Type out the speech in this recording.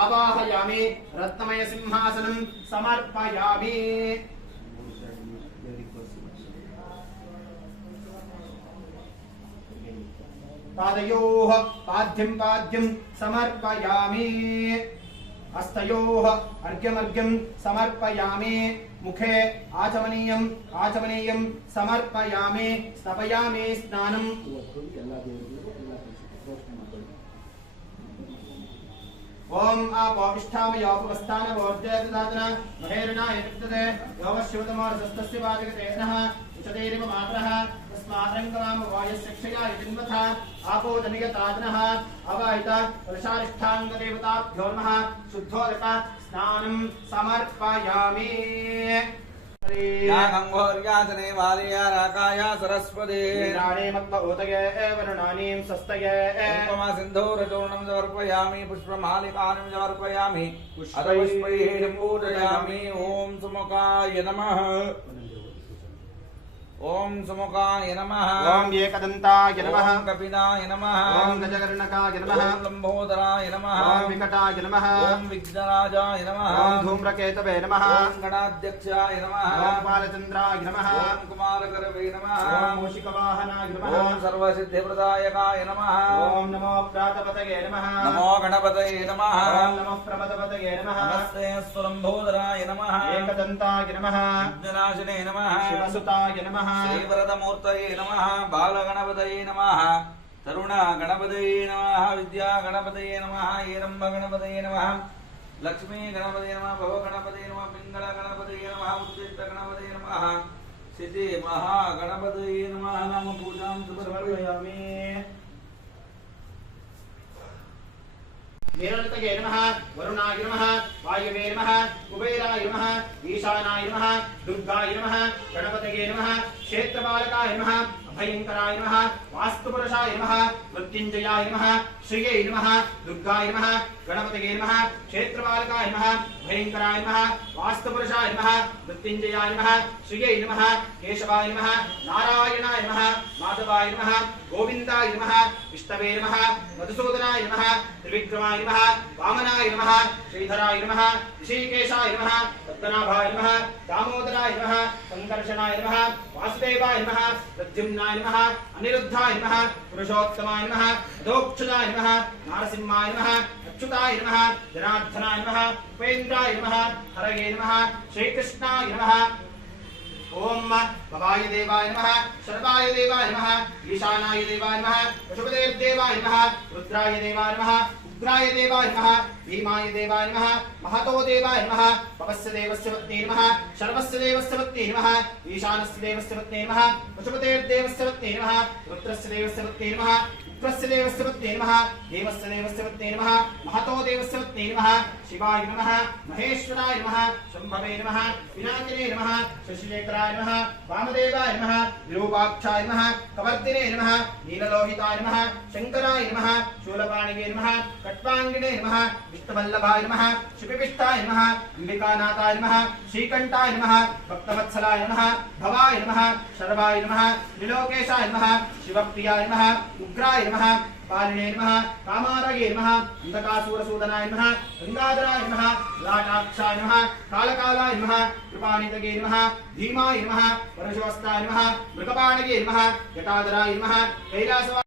आवाहयामि रत्नमय सिंहासनं समर्पयामि। पादयोः पाद्यं समर्पयामि। हस्तयोः अर्घ्यमर्घ्यं समर्पयामि। मुखे आचमनीयं समर्पयामि। स्थापयामि स्नानं। ओम आपोष्ठामयोपस्थानवोर्जयदातना महेरणाय विद्यते योगश्योतमोरसस्तस्य वाजगतेनः उचतेरिव मात्रः तस्मादङ्गवाम वायस्य क्षया यदिन्वथा आपो जनियतादनः अवाहित वर्षारिष्ठाङ्गदेवताभ्यो नमः शुद्धोदक स्नानं समर्पयामि। यागंघोर्याचने वालिया राकाया सरस्वती राणे मत्व ओतये वरुणानीं सस्तये उपमा सिन्धूरचूर्णं समर्पयामि पुष्पमालिकां समर्पयामि अथ पुष्पैः पूजयामि। ओम सुमुखाय नमः। ओम सुमुखाय नमः। ओम एकदन्ताय नमः। ओम कपिलाय नमः। ओम गजकर्णकाय नमः। ओम लंबोदराय नमः। ओम विकटाय नमः। ओम विघ्नराजाय नमः। ओम धूम्रकेतवे नमः। ओम गणाध्यक्षाय नमः। ओम बालचन्द्राय नमः। ओम कुमारगर्भे नमः। ओम मूषिकवाहनाय नमः। ओम सर्वसिद्धिप्रदायकाय नमः। ओम नमो प्रातपतये नमः। नमो गणपतये नमः। ओम नमः प्रमदपतये नमः। नमस्ते स्वलंबोदराय नमः। एकदन्ताय नमः। विघ्ननाशिने नमः। शिवसुताय नमः। श्रीवरदमूर्तये नमः। बालगणपतये नमः। तरुण गणपतये नमः। विद्या गणपतये नमः। हेरंब गणपतये नमः। लक्ष्मी गणपतये नमः। भव गणपतये नमः। पिंगल गणपतये नमः। उद्दिष्ट गणपतये नमः। सिद्धि महागणपतये नमः। नाम पूजां समर्पयामि। निरन्तये नमः। वरुणाय नमः। वायवे नमः। कुबेराय नमः। ईशानाय नमः। दुर्गाय नमः। गणपतये नमः। क्षेत्रपालकाय नमः। अभयंकराय नमः। वास्तुपुरुषाय नमः। मृत्युंजयाय नमः। श्रिये नमः। दुर्गाय नमः। गणपतये नमः। क्षेत्रपालकाय नमः। अभयंकराय नमः। वास्तुपुरुषाय नमः। मृत्युंजयाय नमः। श्रिये नमः। केशवाय नमः। नारायणाय नमः। माधवाय नमः। गोविंदाय नमः। विष्णवे नमः। मधुसूदनाय नमः। त्रिविक्रमाय नमः। वामनाय नमः। श्रीधराय नमः। ऋषिकेशाय नमः। पद्मनाभाय नमः। दामोदराय नमः। संकर्षणाय नमः। वासुदेवाय नमः। प्रद्युम्नाय नमः। अनिरुद्धाय नमः। पुरुषोत्तमाय नमः। अधोक्षजाय नमः। नारसिंहाय नमः। अच्युताय नमः। जनार्दनाय नमः। उपेन्द्राय नमः। हरये नमः। श्रीकृष्णाय नमः। ओम भवाय देवाय नमः। सर्वाय देवाय नमः। ईशानाय देवाय नमः। पशुपते देवाय नमः। रुद्राय देवाय नमः। उग्राय देवाय नमः। भीमाय देवाय नमः। महतो देवाय नमः। पवस्य देवस्य पत्नी नमः। सर्वस्य देवस्य पत्नी नमः। ईशानस्य देवस्य पत्नी नमः। पशुपते देवस्य पत्नी नमः। रुद्रस्य देवस्य पत्नी नमः। उग्रस्य देवस्य पत्नी नमः। देवस्य देवस्य पत्नी नमः। महतो देवस्य पत्नी नमः। शिवाय नमः। महेश्वराय नमः। शंभवे नमः। विनायकने नमः। शशिशेखराय नमः। वामदेवाय नमः। विरूपाक्षाय नमः। कवर्दिने नमः। नीललोहिताय नमः। शंकराय नमः। शूलपाणिगे नमः। कट्वांगिने नमः। विष्णुवल्लभाय नमः। शिवपिष्टाय नमः। अंबिकानाथाय नमः। श्रीकंठाय नमः। भक्तवत्सलाय नमः। भवाय नमः। शर्वाय नमः। त्रिलोकेशाय नमः। शिवप्रियाय नमः। उग्राय नमः। पालिने नमः। कामारगे नमः। अंधकासुरसूदनाय नमः। गंगाधराय नमः। लाटाक्षाय नमः। कालकालाय नमः। कृपाणितगे नमः। भीमाय नमः। परशुवस्ताय नमः। मृगपाणगे नमः। जटाधराय नमः। कैलासवाय